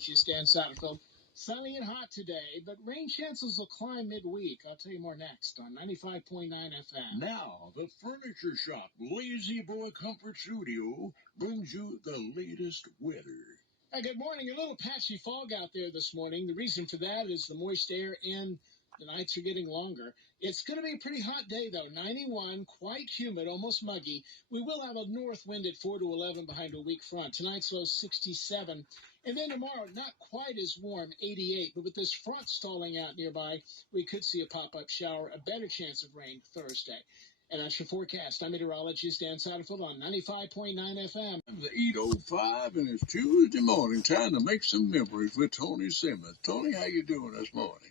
Dan Satterfield. Sunny and hot today, but rain chances will climb midweek. I'll tell you more next on 95.9 FM. Now, the Furniture Shop Lazy Boy Comfort Studio brings you the latest weather. Hi, good morning. A little patchy fog out there this morning. The reason for that is the moist air and the nights are getting longer. It's going to be a pretty hot day, though. 91, quite humid, almost muggy. We will have a north wind at 4 to 11 behind a weak front. Tonight's low 67. And then tomorrow, not quite as warm, 88. But with this front stalling out nearby, we could see a pop-up shower, a better chance of rain Thursday. And that's your forecast. I'm meteorologist Dan Satterfield on 95.9 FM. It's 8:05 and it's Tuesday morning. Time to make some memories with Tony Simmons. Tony, how you doing this morning?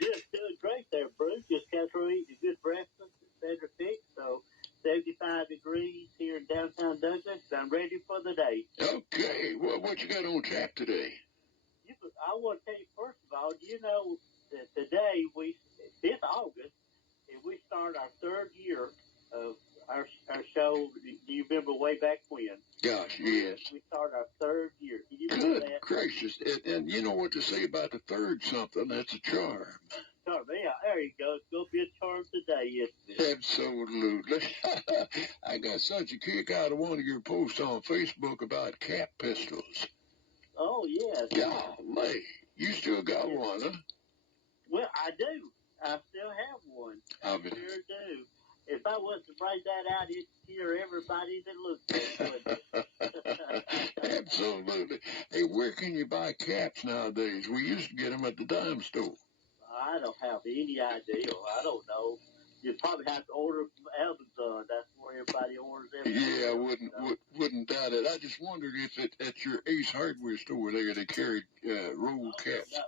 Just doing great there, Bruce. Just got through eating a good breakfast at Cedar Fix. So 75 degrees here in downtown Douglas. I'm ready for the day. Okay. Well, what you got on tap today? I want to tell you, first of all, you know that today, this August, we start our third year of our show. Do you remember way back when? Gosh, yes. We start our third year. Can you remember Good that? gracious. And you know what to say about the third something. That's a charm. Charm, yeah, there you go. It's going to be a charm today, isn't it? Absolutely. I got such a kick out of one of your posts on Facebook about cap pistols. Oh, yes. Golly. You still got one, huh? Well, I do. I still have one. I sure do. If I was to bring that out, it'd scare everybody that looked at it. Absolutely. Hey, where can you buy caps nowadays? We used to get them at the dime store. I don't have any idea. I don't know. You probably have to order from Amazon. That's where everybody orders everything. Yeah, I wouldn't doubt it. I just wondered if at your Ace Hardware store they carried roll caps.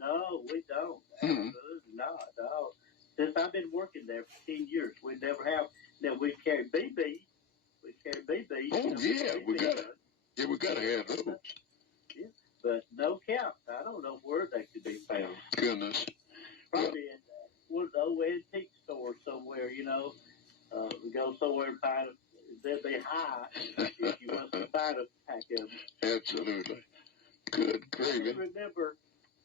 No, we don't. Absolutely not. No. Since I've been working there for 10 years, we never have. Now, we carry BBs. We carry BBs. Oh, yeah, we gotta have those. Yeah, but no caps. I don't know where they could be found. Goodness. Probably in one of the old antique stores somewhere, you know. We go somewhere and find them. They'll be high if you want to find a pack of them. Absolutely. Good gravy. I remember,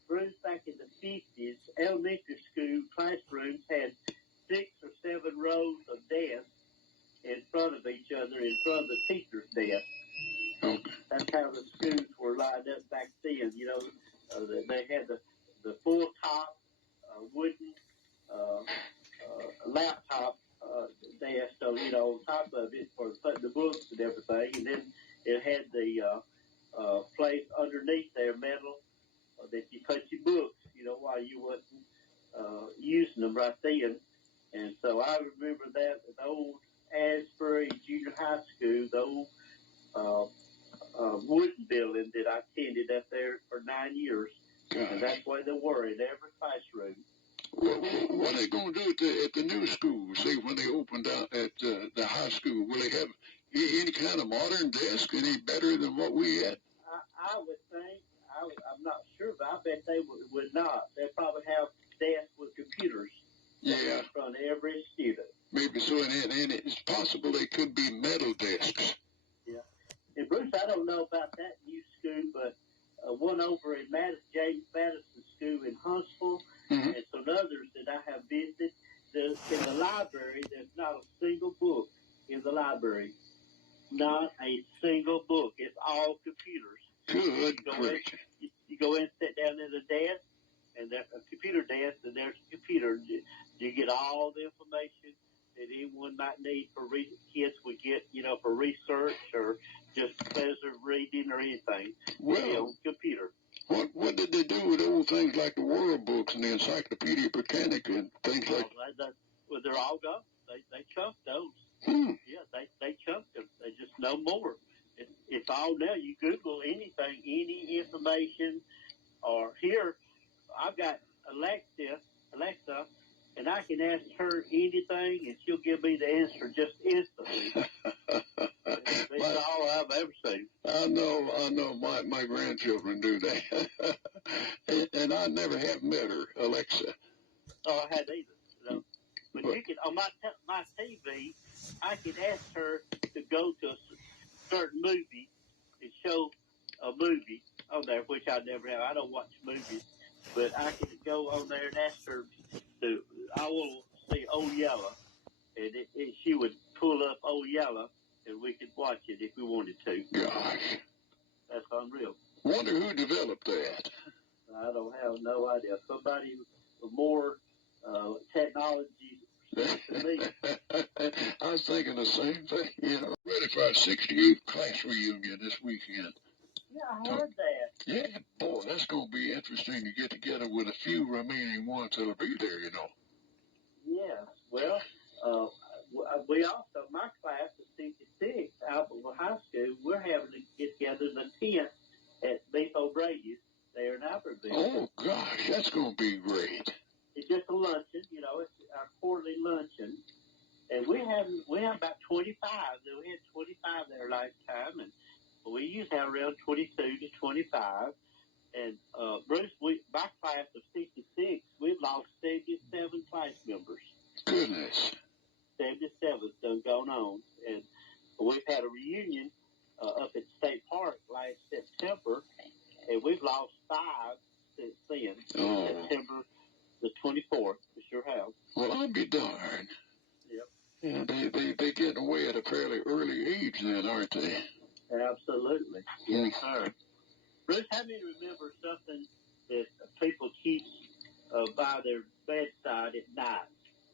Bruce, back in the 50s, elementary school classrooms had 6 or 7 rows of desks in front of each other, in front of the teacher's desk. Okay. That's how the schools were lined up back then. You know, they had the full top wooden laptop desk, so, you know, on top of it for putting the books and everything. And then it had the place underneath there, metal, that you put your books, you know, while you wasn't using them right then. And so I remember that at the old Asbury Junior High School, the old wooden building that I attended up there for 9 years. Gosh. And that's where they were in every classroom. What are they going to do at the new school? Say when they opened out at the high school, will they have any kind of modern desk any better than what we had? I would think. I'm not sure, but I bet they would not. They'd probably have desks with computers. Yeah. In front of every student. Maybe so, and it's possible they could be metal desks. Yeah. And Bruce, I don't know about that new school, but one over in James Madison School in Huntsville, and some others that I have visited. In the library, there's not a single book in the library. Not a single book. It's all computers. Good grief. You go in and sit down at a desk, and there's a computer desk, and there's a computer. You get all the information that anyone might need for kids would get, you know, for research or just pleasure reading or anything. Well, computer. What did they do with old things like the World Books and the Encyclopedia Britannica and things like that? Well, they're all gone. They chunked those. Yeah, they chunked them. They just no more. It's all now. You Google anything, any information, or here, I've got Alexa, and I can ask her anything, and she'll give me the answer just instantly. That's all I've ever seen. I know. My grandchildren do that, and I never have met her, Alexa. Oh, I had either. You know? But you can on my TV, I can ask her to go to a certain movie and show a movie, on there, which I never have. I don't watch movies, but I could go on there and ask her to. I will see Old Yeller, and she would pull up Old Yeller, and we could watch it if we wanted to. Gosh. That's unreal. Wonder who developed that. I don't have no idea. Somebody with more technology than me. I was thinking the same thing. You know, ready for our 68th class reunion this weekend. Yeah, I heard that. Yeah, boy, that's going to be interesting to get together with a few remaining ones that'll be there, you know. Yeah, well, we also, my class is 66, Alphaville High School, we're having to get together the 10th at Beef O'Brady's there in Albertville. Oh, gosh, that's going to be great. It's just a luncheon, you know, it's our quarterly luncheon. And we have about 25. We had 25 there last time, and we used to have around 22 to 25. And Bruce, my class of 66, we've lost 77 class members. Goodness. 77's done gone on. And we've had a reunion up at State Park last September, and we've lost 5 since then. Oh. September the 24th, we sure have. Well, I'll be darned. Yep. Yeah, they're getting away at a fairly early age then, aren't they? Absolutely. Yes, sir. Bruce, how many remember something that people keep by their bedside at night?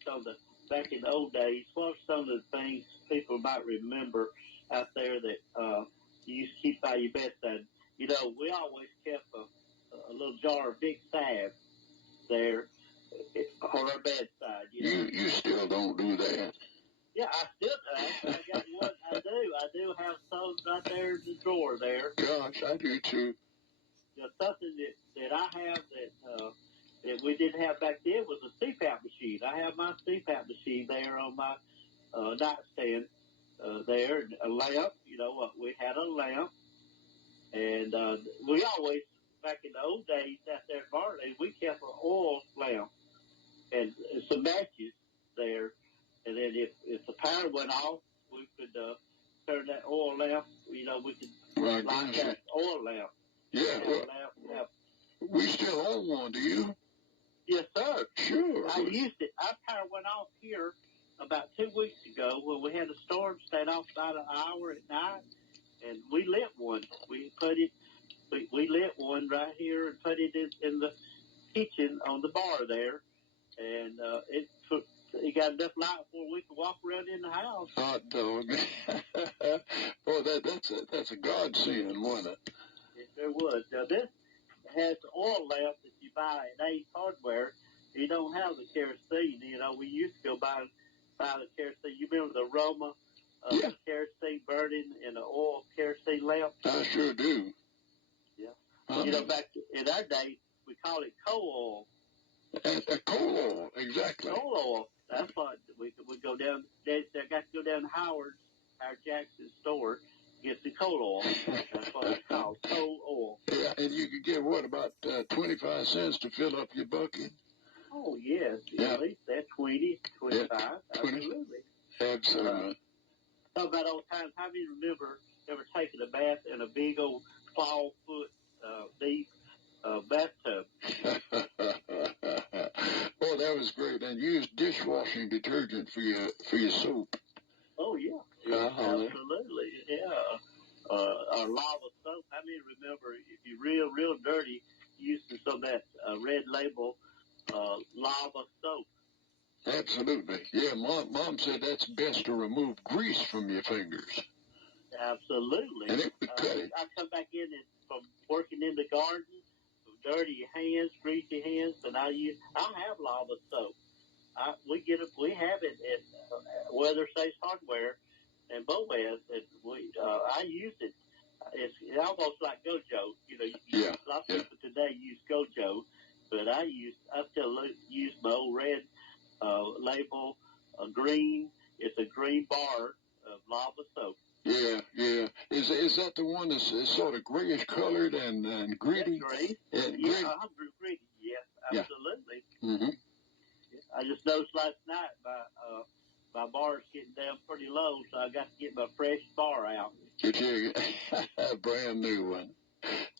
So back in the old days, what are some of the things people might remember out there that you used to keep by your bedside? You know, we always kept a little jar of big salve there on our bedside. You still don't do that. Yeah, I still do. I got one. I do have some right there in the drawer there. Gosh, I do too. You know, something that I have that we didn't have back then was a CPAP machine. I have my CPAP machine there on my nightstand there, and a lamp. You know, we had a lamp, and we always, back in the old days out there at Bartley, we kept an oil lamp and some matches there. And then if the power went off, we could turn that oil lamp. You know, we could light that oil lamp. Yeah, well, we still own one, do you? Yes, sir. Sure. I used it. Our power went off here about 2 weeks ago when we had a storm, stayed off about an hour at night, and we lit one. We lit one right here and put it in the kitchen on the bar there, and it got enough light before we could walk around in the house. Hot dog. Boy, that's a godsend, wasn't it? Yes, there was. Now, this has the oil lamp that you buy at Ace Hardware. You don't have the kerosene. You know, we used to go buy the kerosene. You remember the aroma of the kerosene burning in an oil kerosene lamp? I sure do. Yeah. You know, back in our day, we called it coal oil. Coal oil, exactly. Coal oil. That's what we go down. They got to go down to Howard Jackson's store, get the coal oil. That's what it's called, coal oil. Yeah, and you could get what, about 25 cents to fill up your bucket? Oh yes, at least that 20, 25. Yeah, 20. Absolutely. Talk about old times. How do you remember ever taking a bath in a big old 12-foot deep bathtub? Oh, that was great. And use dishwashing detergent for your soap. Oh yeah, absolutely. Yeah. Our lava soap. How many remember if you're real dirty, using some of that Red Label lava soap? Absolutely. Yeah, Mom said that's best to remove grease from your fingers. Absolutely. And it would cut it. I come back in and from working in the garden, dirty hands, greasy hands, and I have lava soap. We have it at Weather Safe Hardware and Boaz, and I use it. It's almost like Gojo. You know, a lot of people today use Gojo, but I still use my old Red Label green. It's a green bar of lava soap. Yeah. Is that the one that's sort of grayish colored and gritty? Green. Gritty. Yes, absolutely. Yeah. Mm-hmm. I just noticed last night my bar's getting down pretty low, so I got to get my fresh bar out. Get you a brand new one.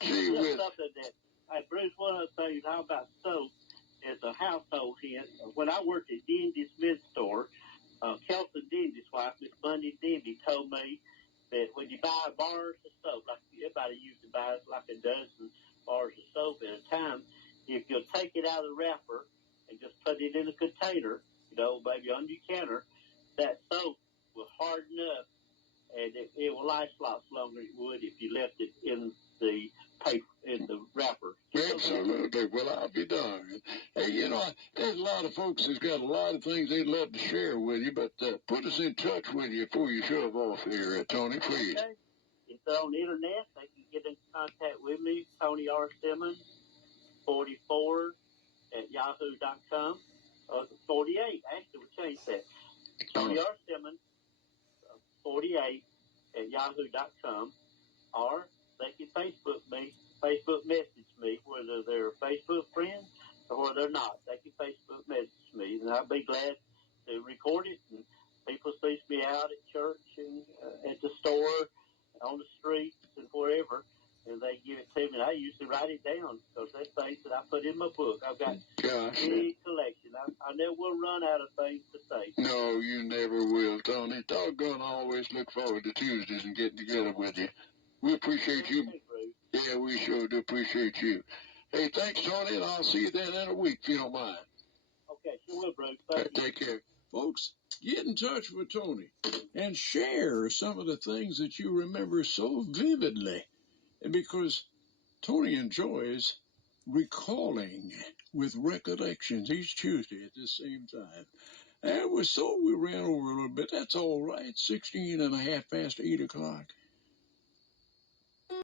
Gee Just whiz. something that, Bruce, one of the things how about soap is a household hint. When I worked at Dendy's men's store, Kelson Dendy's wife, Miss Bundy Dendy, told me that when you buy bars of soap, like everybody usually buys like a dozen bars of soap at a time, if you'll take it out of the wrapper and just put it in a container, maybe on your counter, that soap will harden up and it will last lots longer than it would if you left it in the paper, in the wrapper. Absolutely. Well, I'll be darned. Hey, there's a lot of folks that's got a lot of things they'd love to share with you, but put us in touch with you before you shove off here, Tony, please. Okay. If they're on the internet, they can get in contact with me, Tony R. Simmons, 44 at yahoo.com. 48, actually, we changed that. Tony R. Simmons, 48 at yahoo.com, or they can Facebook message me, whether they're a Facebook friend or whether they're not. They can Facebook message me, and I'll be glad to record it. And people see me out at church and at the store, on the streets, and wherever, and they give it to me. And I usually write it down because that's things that I put in my book. I've got a big collection. I never will run out of things to say. No, you never will, Tony. Doggone, I always look forward to Tuesdays and getting together with you. We appreciate you. Yeah, we sure do appreciate you. Hey, thanks, Tony, and I'll see you then in a week, if you don't mind. Okay, sure will, Bruce. Thank you. Take care. Folks, get in touch with Tony and share some of the things that you remember so vividly. And because Tony enjoys recalling with recollections each Tuesday at the same time. And we ran over a little bit. That's all right. 16 and a half past 8 o'clock.